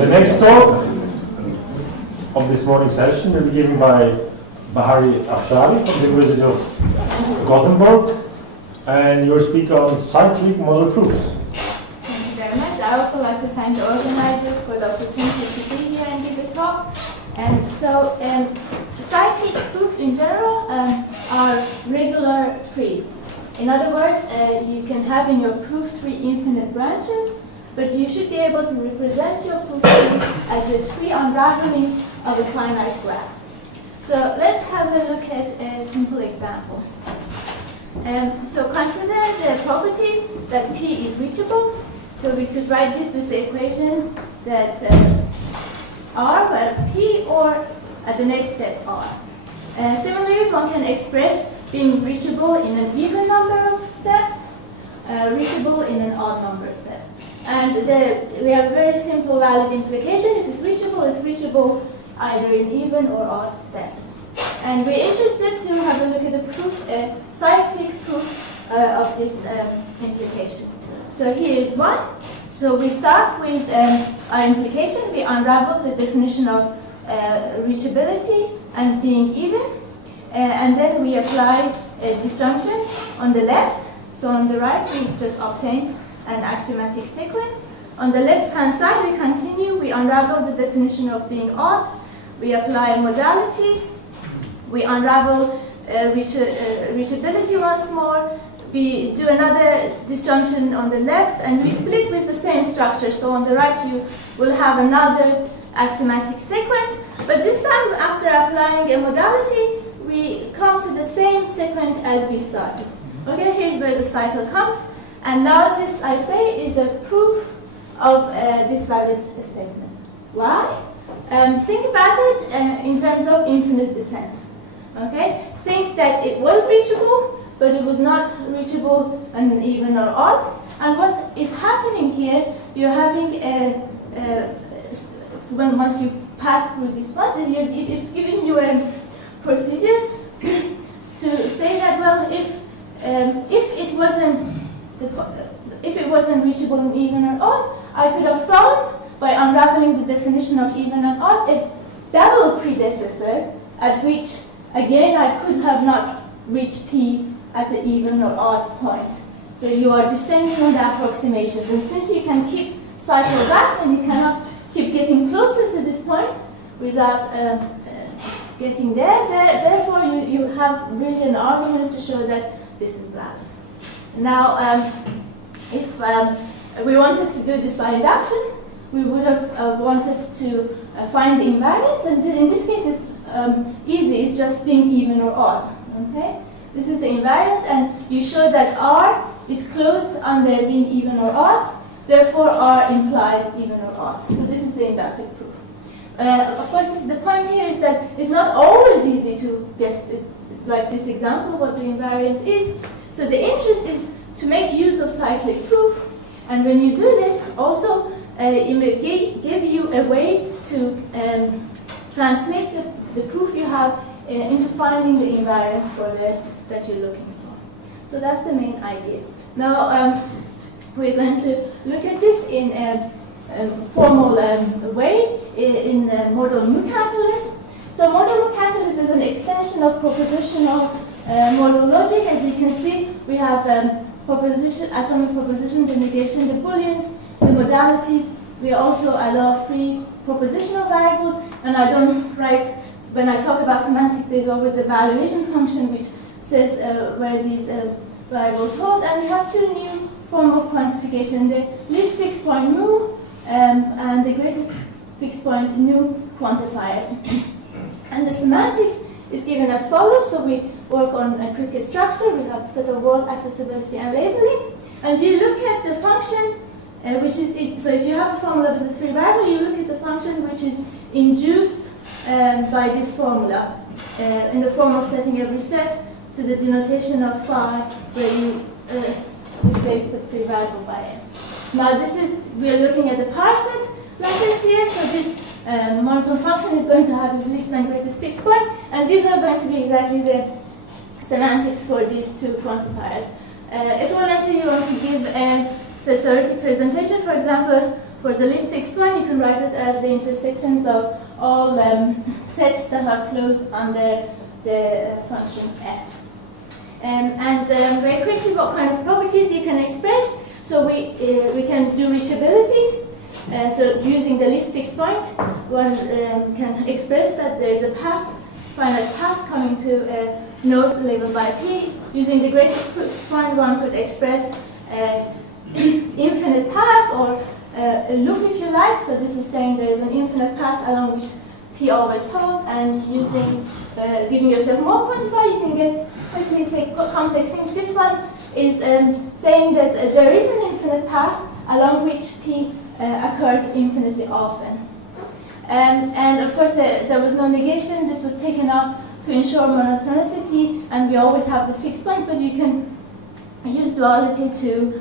The next talk of this morning session will be given by Bahareh Afshari from the University of Gothenburg, and your speaker on cyclic model proofs. Thank you very much. I also like to thank the organizers for the opportunity to be here and give a talk. Cyclic proofs in general are regular trees. In other words, you can have in your proof tree infinite branches, but you should be able to represent your proof tree as a tree unraveling of a finite graph. So let's have a look at a simple example. So consider the property that P is reachable. So we could write this with the equation that R, where P, or at the next step R. Similarly, one can express being reachable in an even number of steps, reachable in an odd number of steps. And we have very simple valid implication. If it's reachable either in even or odd steps. And we're interested to have a look at the proof, a cyclic proof of this implication. So here is one. So we start with our implication. We unravel the definition of reachability and being even. And then we apply a disjunction on the left. So on the right, we just obtain an axiomatic sequent. On the left-hand side, we continue. We unravel the definition of being odd. We apply modality. We unravel reachability once more. We do another disjunction on the left, and we split with the same structure. So on the right, you will have another axiomatic sequent. But this time, after applying a modality, we come to the same sequent as we started. Okay, here's where the cycle comes. And now this, I say, is a proof of this valid statement. Why? Think about it in terms of infinite descent. Okay? Think that it was reachable, but it was not reachable and even or odd. And what is happening here, you're having once you pass through this process, it's giving you a procedure to say that, well, if it wasn't reachable in even or odd, I could have found, by unraveling the definition of even and odd, a double predecessor at which, again, I could have not reached P at the even or odd point. So you are descending on the approximations. And since you can keep cycle back and you cannot keep getting closer to this point without getting there, therefore you have really an argument to show that this is valid. Now, if we wanted to do this by induction, we would have wanted to find the invariant, and in this case it's easy, it's just being even or odd. Okay? This is the invariant, and you show that R is closed under being even or odd, therefore R implies even or odd. So this is the inductive proof. Of course, the point here is that it's not always easy to guess it, like this example, what the invariant is. So the interest is to make use of cyclic proof, and when you do this, also it may give you a way to translate the proof you have into finding the invariant that you're looking for. So that's the main idea. Now we're going to look at this in a formal way in modal mu calculus. So modal mu calculus is an extension of propositional modal logic. As you can see, we have atomic proposition, the negation, the booleans, the modalities. We also allow free propositional variables, and I don't write, when I talk about semantics, there's always a valuation function which says where these variables hold, and we have two new forms of quantification, the least fixed point mu and the greatest fixed point nu quantifiers. And the semantics is given as follows. So we work on a Cricket structure. We have a set of world accessibility and labeling. And you look at the function, which is, so if you have a formula with a free variable, you look at the function which is induced by this formula in the form of setting every set to the denotation of phi, where you replace the free variable by n. Now we are looking at the parset lattice here. So this monotone function is going to have its least and greatest fixed point, and these are going to be exactly the semantics for these two quantifiers. Equivalently, you want to give a theoretic presentation, for example, for the least fixed point, you can write it as the intersections of all sets that are closed under the function f. Very quickly, what kind of properties you can express? So we can do reachability. So using the least fixed point, one can express that there is a path, finite path coming to a node labeled by p. Using the greatest point, one could express infinite paths or a loop, if you like. So this is saying there is an infinite path along which p always holds, and using giving yourself more quantifier, you can get quickly complex things. This one is saying that there is an infinite path along which p occurs infinitely often. And of course, there was no negation. This was taken up to ensure monotonicity, and we always have the fixed point, but you can use duality to,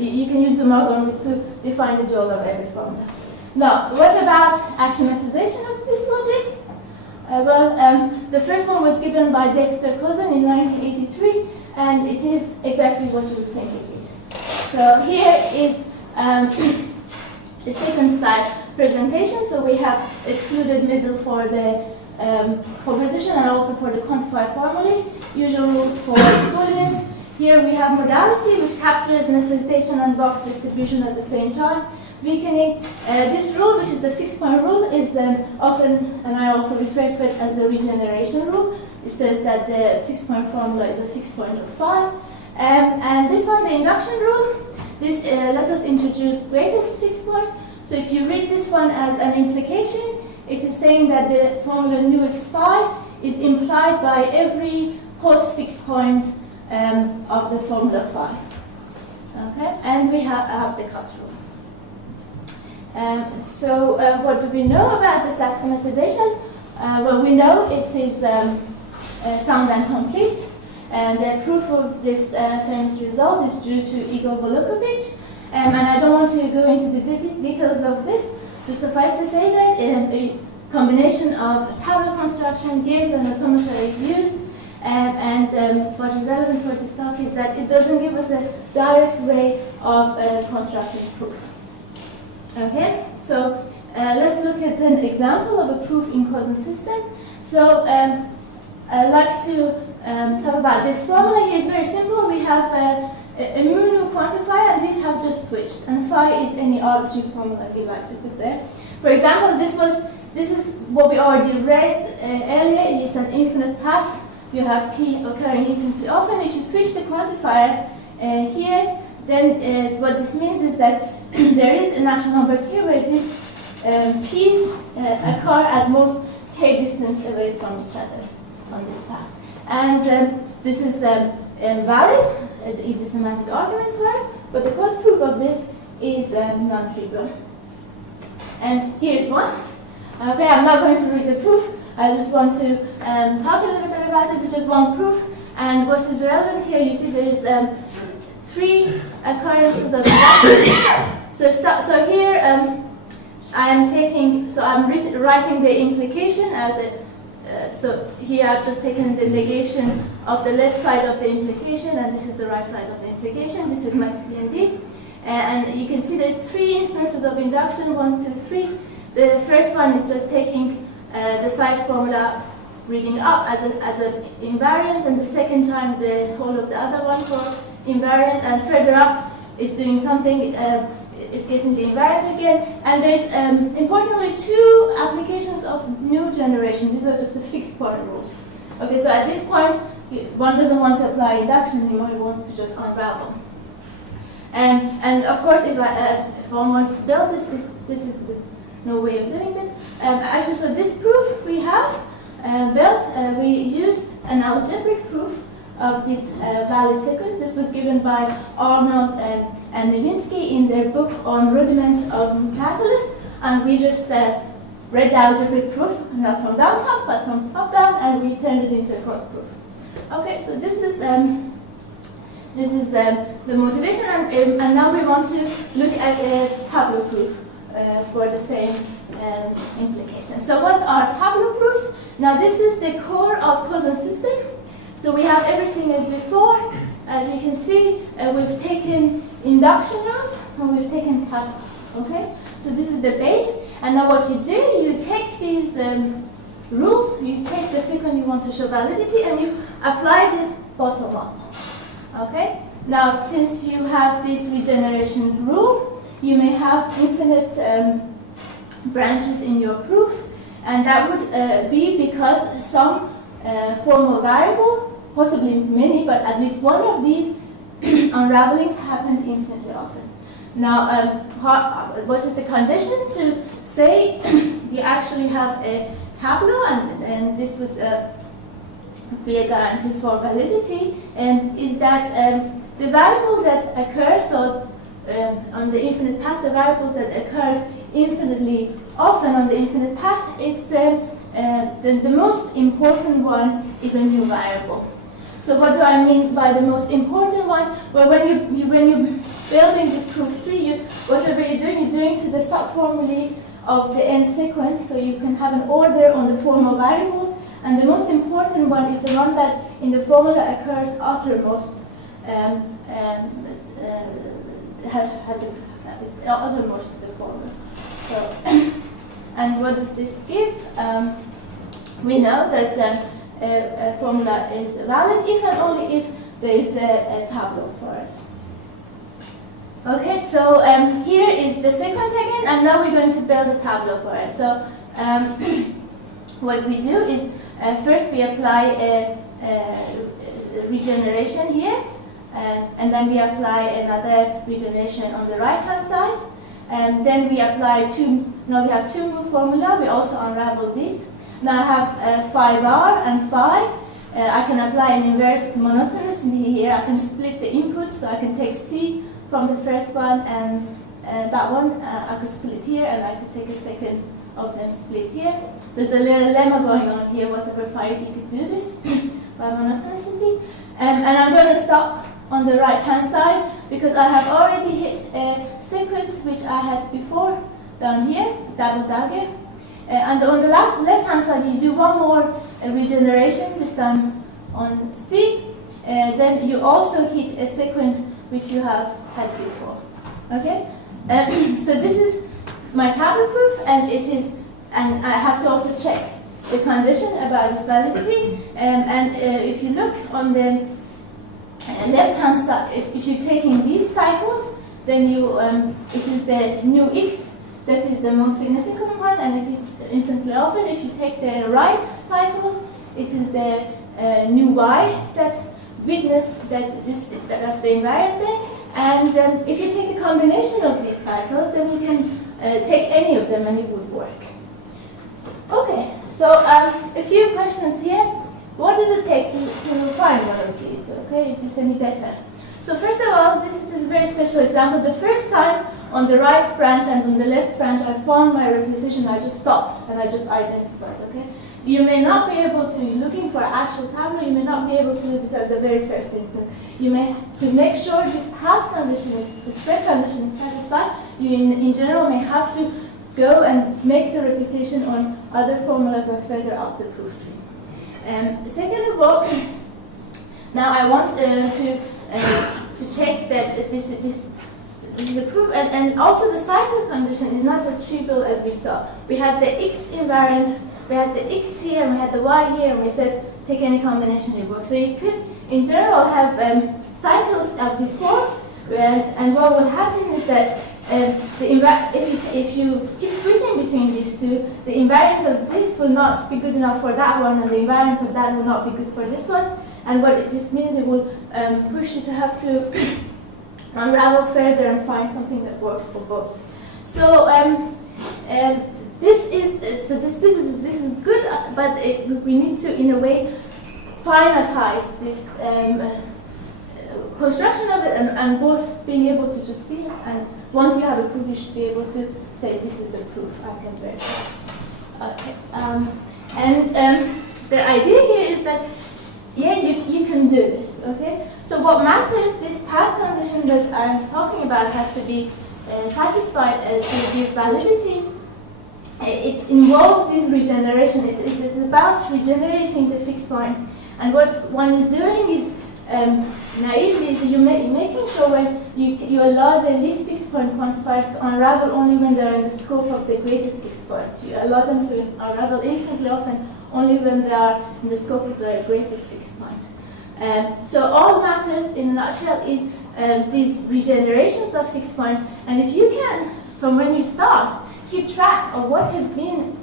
you can use the Morgan to define the dual of every formula. Now, what about axiomatization of this logic? The first one was given by Dexter Cousin in 1983, and it is exactly what you would think it is. So here is the second slide presentation. So we have excluded middle for the composition and also for the quantified formulae, usual rules for Booleans. Here we have modality, which captures necessitation and box distribution at the same time. Weakening. This rule, which is the fixed point rule, is often, and I also refer to it as the regeneration rule. It says that the fixed point formula is a fixed point of phi. And this one, the induction rule, this lets us introduce greatest fixed point. So if you read this one as an implication, it is saying that the formula nu x phi is implied by every post fixed point of the formula phi. Okay, and we have the cut rule. So what do we know about this axiomatization? Well, we know it is sound and complete. And the proof of this famous result is due to Igor Walukiewicz. And I don't want to go into the details of this. Just suffice to say that a combination of Tableaux construction, games, and automata is used. And what is relevant for this talk is that it doesn't give us a direct way of constructing proof. Okay, so let's look at an example of a proof in Cousin system. So I'd like to talk about this formula. Here is very simple. We have a mu quantifier, and these have just switched. And phi is any arbitrary formula we like to put there. For example, this is what we already read earlier. It is an infinite path. You have p occurring infinitely often. If you switch the quantifier here, then what this means is that there is a natural number here where these p's occur at most k distance away from each other on this path. And this is valid, as is the semantic argument for it, but the cost proof of this is non-trivial. And here's one. Okay, I'm not going to read the proof. I just want to talk a little bit about it. It's just one proof. And what is relevant here, you see there's 3 occurrences of induction. So here I'm writing the implication as a, so here I've just taken the negation of the left side of the implication, and this is the right side of the implication. This is my C and D. And you can see there's 3 instances of induction, 1, 2, 3. The first one is just taking the side formula reading up as an invariant, and the second time the whole of the other one for invariant, and further up is doing something, is guessing the invariant again. And there's importantly 2 applications of new generation. These are just the fixed point rules. Okay, so at this point, one doesn't want to apply induction anymore, he wants to just unravel. And of course, if one wants to build this is no way of doing this. Actually, so this proof we have built, we used an algebraic proof of this valid sequence. This was given by Arnold and Niwinski in their book on rudiment of calculus, and we just read the algebraic proof, not from down top, but from top down, and we turned it into a cross proof. Okay, so this is the motivation, and now we want to look at a Tableaux proof for the same implication. So what are Tableaux proofs? Now this is the core of Cousin system. So we have everything as before. As you can see, we've taken induction out, and we've taken path. Okay, so this is the base, and now what you do, you take these rules, you take the sequence you want to show validity, and you apply this bottom up. Okay, now since you have this regeneration rule, you may have infinite branches in your proof, and that would be because some formal variable, possibly many, but at least one of these unravelings happened infinitely often. Now, what is the condition to say you actually have a Tableaux, and this would be a guarantee for validity, is that the variable that occurs, so on the infinite path, the variable that occurs infinitely often on the infinite path, it's the most important one is a new variable. So what do I mean by the most important one? Well, when you're building this proof tree, whatever you're doing to the subformulae of the n sequence, so you can have an order on the formal variables, and the most important one is the one that in the formula occurs uttermost, is uttermost to the formula. So, and what does this give? We know that a formula is valid if and only if there is a Tableaux for it. Okay, so here is the Sequent again, and now we're going to build a Tableaux for it. So what we do is first we apply a regeneration here, and then we apply another regeneration on the right-hand side, and then we apply now we have two new formula, we also unravel these. Now I have phi bar and phi. I can apply an inverse monotonicity here. I can split the input, so I can take C from the first one, and that one I could split here, and I could take a second of them split here. So there's a little lemma going on here, whatever phis you could do this by monotonicity. And I'm going to stop on the right-hand side, because I have already hit a sequence which I had before down here, double dagger. And on the left-hand side, you do one more regeneration, this time on C. Then you also hit a sequence which you have had before. Okay? So this is my Tableaux proof, and I have to also check the condition about its validity. And if you look on the left-hand side, if you're taking these cycles, then it is the new x that is the most significant one, and if it's infinitely often, if you take the right cycles, it is the new y that witness that's the invariant thing. And if you take a combination of these cycles, then you can take any of them and it would work. Okay, so a few questions here. What does it take to find one of these? Okay, is this any better? So first of all, this is a very special example. The first time on the right branch and on the left branch I found my representation, I just stopped and I just identified, okay? You may not be able to, looking for actual Tableaux, you may not be able to do this at the very first instance. You may, to make sure this pass condition, the spread condition is satisfied, you in general may have to go and make the repetition on other formulas that further up the proof tree. Second of all, now I want to check that this is a proof, and also the cycle condition is not as trivial as we saw. We had the x invariant, we had the x here, and we had the y here, and we said take any combination it works. So you could, in general, have cycles of this form, and what will happen is that if you keep switching between these two, the invariance of this will not be good enough for that one, and the invariance of that will not be good for this one. And what it just means, it will push you to have to unravel further and find something that works for both. So this is good, but we need to, in a way, finitize this construction of it, and both being able to just see it. And once you have a proof, you should be able to say this is a proof I can verify. Okay. The idea here is that you can do this. Okay. So what matters, this pass condition that I'm talking about has to be satisfied to give validity. It involves this regeneration. It is about regenerating the fixed point. And what one is doing is naively, so you're making sure when you allow the least fixed point quantifiers to unravel only when they're in the scope of the greatest fixed point. You allow them to unravel infinitely often only when they are in the scope of the greatest fixed point. So all matters in a nutshell is these regenerations of fixed points, and if you can, from when you start, keep track of what has been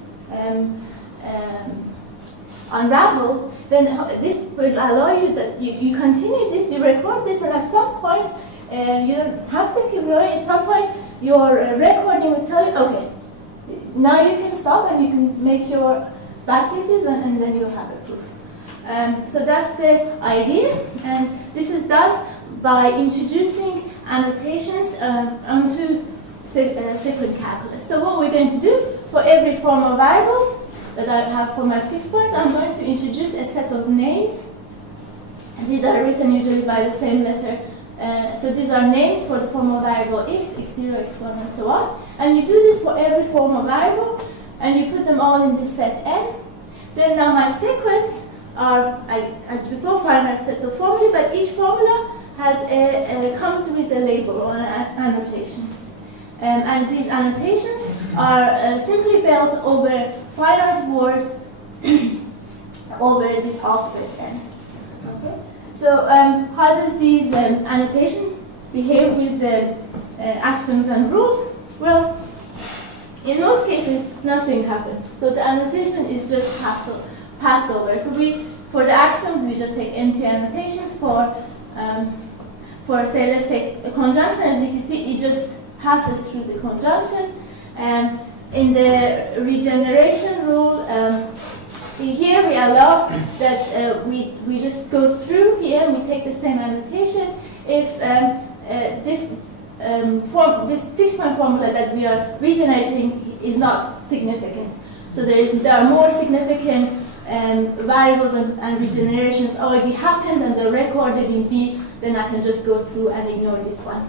unraveled, then this will allow you that you continue this, you record this, and at some point, you don't have to keep going. At some point, your recording will tell you, okay, now you can stop and you can make your packages, and then you'll have a proof. So that's the idea, and this is done by introducing annotations onto Sequent calculus. So what we're going to do for every formal variable that I have for my fixed points, I'm going to introduce a set of names. And these are written usually by the same letter. So these are names for the formal variable x, x0, x1, and so on. And you do this for every formal variable, and you put them all in this set n. Then now my sequents are, as before, finite sets of formulae, but each formula has comes with a label or an annotation. And these annotations are simply built over finite words over this alphabet n. Okay? So how does these annotation behave with the axioms and rules? Well, in most cases, nothing happens. So the annotation is just passed over. So for the axioms, we just take empty annotations. For say, let's take a conjunction. As you can see, it just passes through the conjunction. In the regeneration rule, here we allow that we just go through here and we take the same annotation if this fixed point formula that we are regenerating is not significant. So there are more significant variables and regenerations already happened and they're recorded in B, then I can just go through and ignore this one.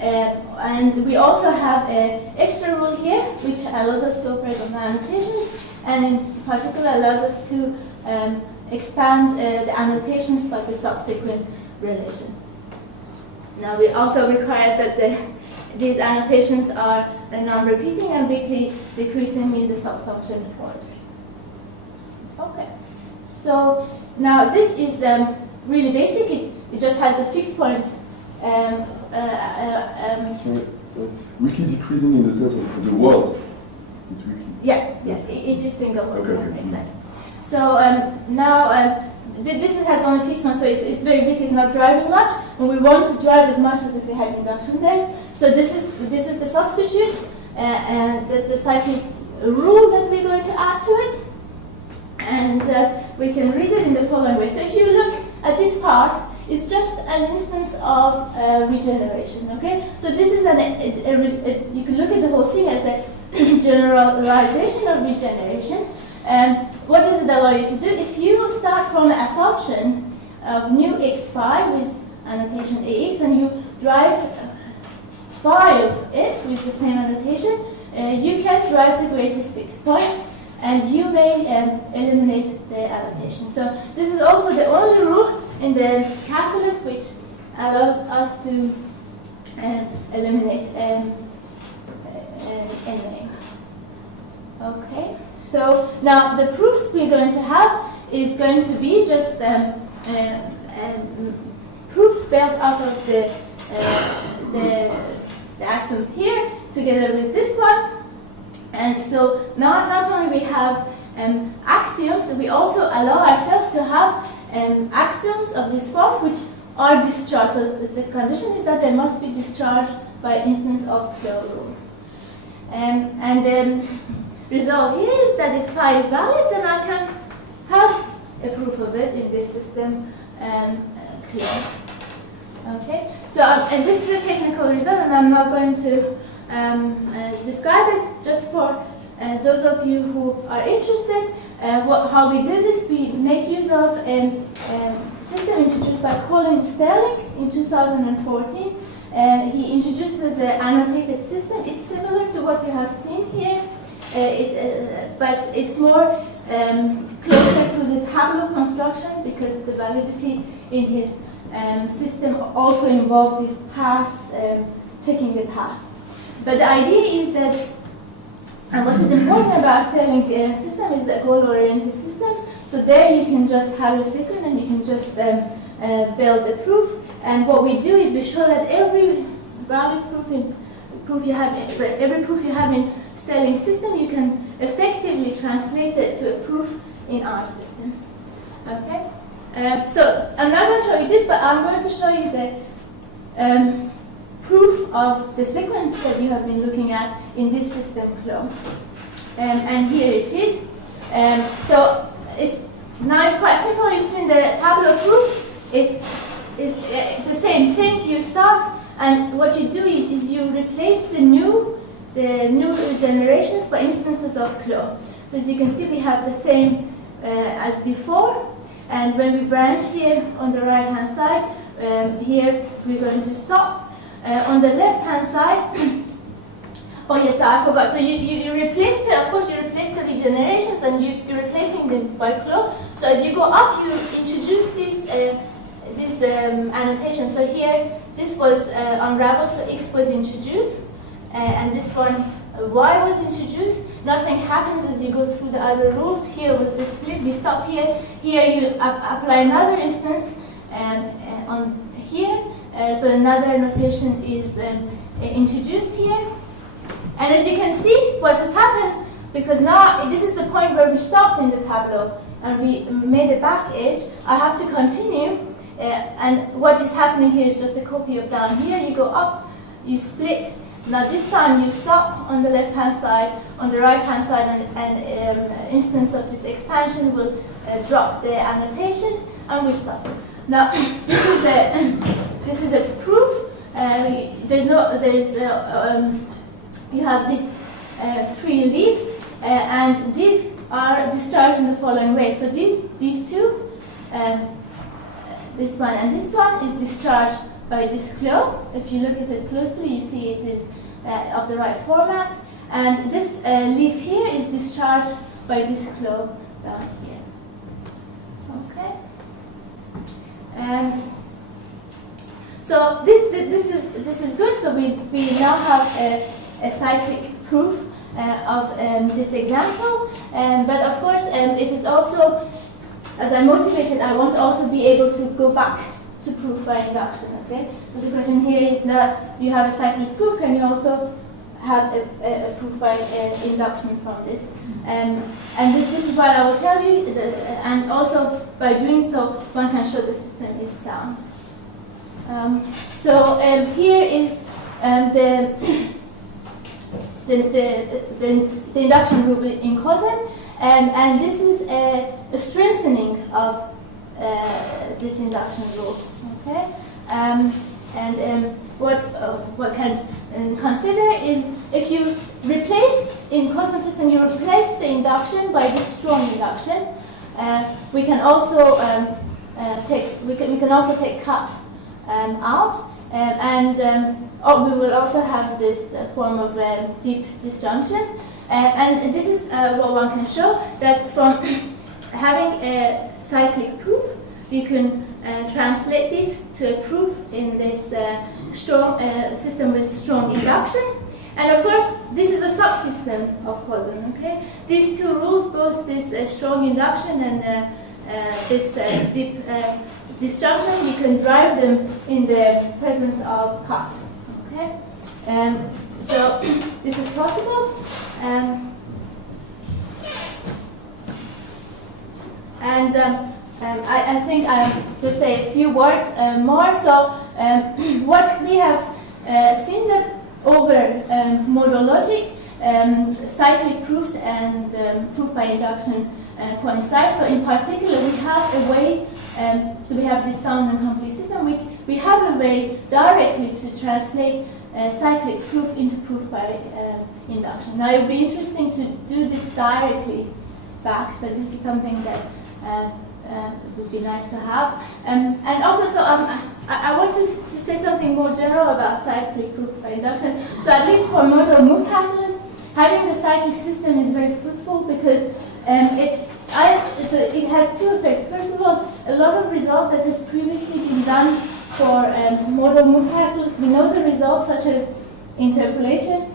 And we also have an extra rule here, which allows us to operate on annotations, and in particular allows us to expand the annotations by the subsequent relation. Now we also require that these annotations are non-repeating and weakly decreasing in the subsumption order. Okay, so now this is really basic. It just has the fixed point. So weakly decreasing in the sense of the words is weakly. Yeah, each single word. Okay. Exactly. So now this has only fixed one, so it's very weak. It's not driving much, and we want to drive as much as if we had induction there. So this is the substitute, and the cyclic rule that we're going to add to it, and we can read it in the following way. So if you look at this part, it's just an instance of regeneration. Okay, so this is you can look at the whole thing as a generalization of regeneration. What does it allow you to do? If you start from an assumption of new x phi with annotation ax and you drive phi of it with the same annotation, you can drive the greatest fixed point and you may eliminate the annotation. So this is also the only rule in the calculus which allows us to eliminate anything. Okay. So now the proofs we're going to have is going to be just proofs built out of the axioms here together with this one. And so now not only we have axioms, we also allow ourselves to have axioms of this form which are discharged. So the condition is that they must be discharged by instance of the rule. And the result here is that if phi is valid, then I can have a proof of it in this system clear. Okay, so and this is a technical result, and I'm not going to describe it. Just for those of you who are interested, how we do this, we make use of a system introduced by Colin Sterling in 2014. He introduces the annotated system. It's similar to what you have seen here. But it's more closer to the Tableaux construction because the validity in his system also involve this pass, checking the pass. But the idea is that, and what is important about Sterling system is a goal-oriented system. So there you can just have your sequence and you can just build a proof. And what we do is we show that every valid proof you have in Sterling system, you can effectively translate it to a proof in our system. Okay. So I'm not going to show you this, but I'm going to show you the proof of the sequence that you have been looking at in this system flow. And here it is. So now it's quite simple. You've seen the Tableaux proof. It's the same thing. You start, and what you do is you replace the new generations by instances of flow. So as you can see, we have the same as before. And when we branch here on the right-hand side, here we're going to stop. On the left-hand side, oh yes, I forgot. So you replace of course, you replace the regenerations and you're replacing them by flow. So as you go up, you introduce this annotation. So here, this was unraveled, so X was introduced, and this one, Y was introduced. Nothing happens as you go through the other rules. Here was the split. We stop here. Here you apply another instance on here. So another notation is introduced here. And as you can see, what has happened, because now this is the point where we stopped in the Tableau and we made a back edge, I have to continue. And what is happening here is just a copy of down here. You go up, you split. Now this time you stop on the left-hand side, on the right-hand side, and instance of this expansion will drop the annotation, and we stop. Now this is a proof. You have these 3 leaves, and these are discharged in the following way. So these two, this one and this one, is discharged by this flow. If you look at it closely, you see it is of the right format. And this leaf here is discharged by this flow down here. Okay. So this is good. So we now have a cyclic proof of this example. But of course, it is also, as I'm motivated, I want to also be able to go back to proof by induction. Okay. So the question here is that you have a cyclic proof. Can you also have a proof by induction from this? And this is what I will tell you. And also by doing so, one can show the system is sound. So here is the induction rule in Kozen, and this is a strengthening of this induction rule. Okay, what can consider is if you replace in Kozen system, you replace the induction by this strong induction. We can also take cut out, and we will also have this form of deep disjunction. And this is what one can show, that from having a cyclic proof, you can translate this to a proof in this strong system with strong induction. And of course, this is a subsystem of Kozen. Okay, these two rules, both this strong induction and this deep disjunction, you can drive them in the presence of cut. Okay, so this is possible. I think I'll just say a few words more. So what we have seen that over modal logic, cyclic proofs and proof by induction coincide. So in particular, we have a way, so we have this sound and complete system, we have a way directly to translate cyclic proof into proof by induction. Now it would be interesting to do this directly back, so this is something that would be nice to have. And also, so I want to say something more general about cyclic proof by induction. So at least for modal move calculus, having the cyclic system is very fruitful because it it has two effects. First of all, a lot of results that has previously been done for model Moore calculus, we know the results such as interpolation.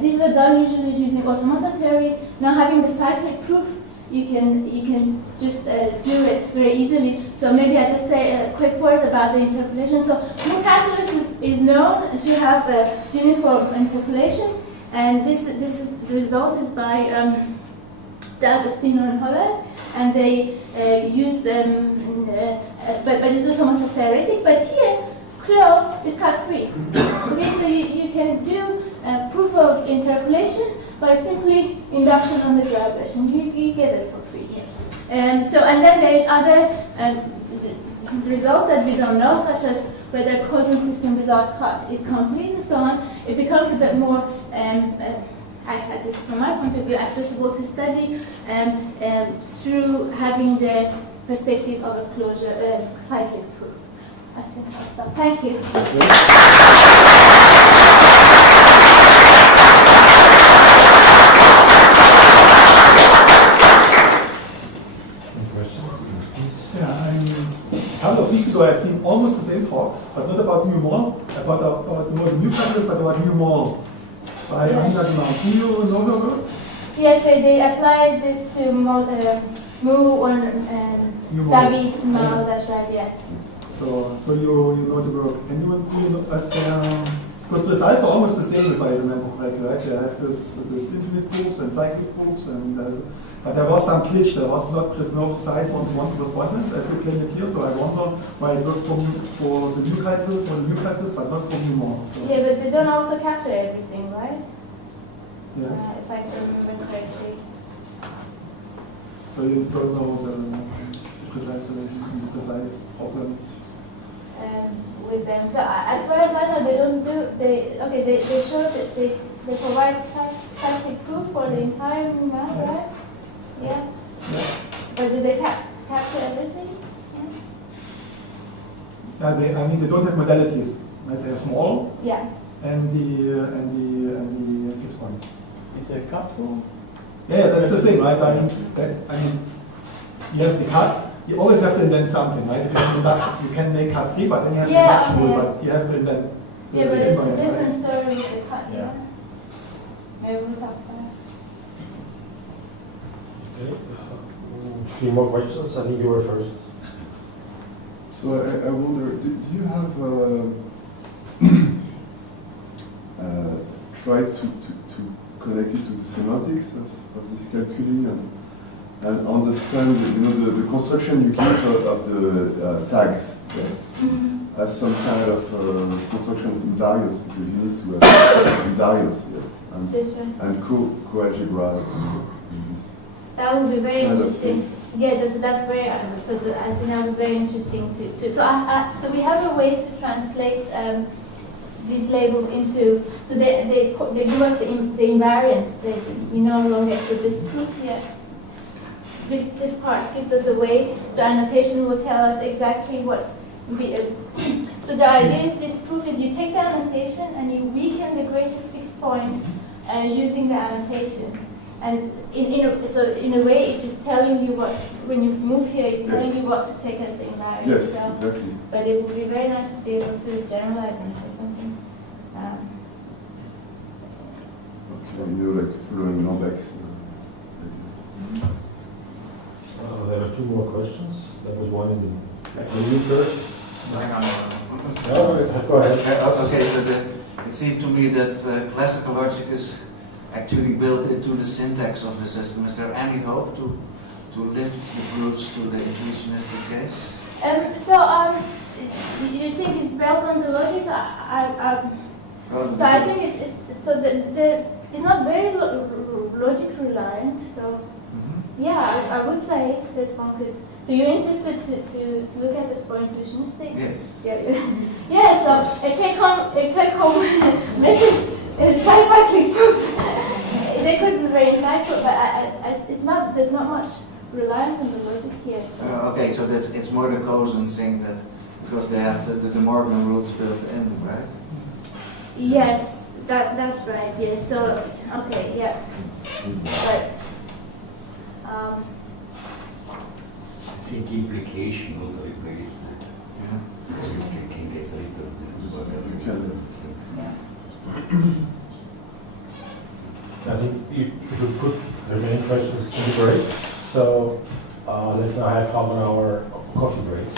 These are done usually using automata theory. Now having the cyclic proof, you can just do it very easily. So maybe I just say a quick word about the interpolation. So Moore calculus is known to have a uniform interpolation, and this is the result is by D'Agostino and Holland, and they use but it's also much theoretic. But here, Clo is cut-free. Okay, so you can do proof of interpolation by simply induction on the derivation. You get it for free here. And then there is other results that we don't know, such as whether causal system without cut is complete and so on. It becomes a bit more, at least from my point of view, accessible to study through having the perspective of a closure cyclic proof. I think I'll stop. Thank you. Yeah, a couple of weeks ago I've seen almost the same talk, but not about new model, about the new calculus, but about new model. By Amina Dimam. Do you know the work? Yes, they applied this to Mu on David Mal, that's right, yes. So you know the work. Can you us because the results are almost the same if I remember correctly, right? They have this infinite proofs and cyclic proofs, and but there was some glitch. There was no precise one-to-one correspondence as you claim it here. So I wonder why it worked for the new calculus, but not for new model. So. Yeah, but they don't also capture everything, right? Yes. If I remember correctly. So you don't know the precise relation, the precise problems. With them. So as far as I know, they don't do. They show that they provide cyclic proof for the entire map, right? Yeah. But do they capture everything? Yeah. They don't have modalities. Right? They have model. Yeah. And the fixed points. Is there a cut rule? Yeah, that's the thing, right? I mean, you have the cut. You always have to invent something, right? If you have induction, you can make cut free, but then you have the induction rule, but you have to invent. Yeah, but it's a different story with the cut. Yeah. Maybe we'll talk about it. Okay. 3 more questions. I think you were first. So I wonder, do you have tried to connect it to the semantics of this calculi and understand, the construction you give of the tags, yes, as some kind of construction of invariants, because you need to have invariants, yes, and coalgebras. That would be very interesting. Yeah, that's very. I think that would be very interesting too. So we have a way to translate these labels into. So they give us the invariants. We no longer. So this proof here. This part gives us a way. So annotation will tell us exactly what. So the idea is this proof is you take the annotation and you weaken the greatest fixed point using the annotation. And in a way, it is telling you what, when you move here, it's telling you what to take as the invariant. Yes, exactly. But it would be very nice to be able to generalize and say something. Okay, like following Lambec's. There are 2 more questions. There was one in the you first. Hang on. Go ahead. Okay, so it seemed to me that classical logic is actually built into the syntax of the system. Is there any hope to lift the proofs to the intuitionistic case? You think it's built on the logic? So I think it's not very logic reliant. So yeah, I would say that one could. So you're interested to look at it for intuitionistic? Yes. Yeah. So a take-home message. Cyclic proofs. They could be very insightful, but there's not much reliance on the logic here. So. Okay, so it's more the Cozen thing that because they have the Morgan rules built in, right? Yes, that's right. Yeah. So okay, yeah. But think implication would replace that. Yeah. So you can get rid of the whatever You can. I think you should put the remaining questions in the break. So let's now have half an hour coffee break.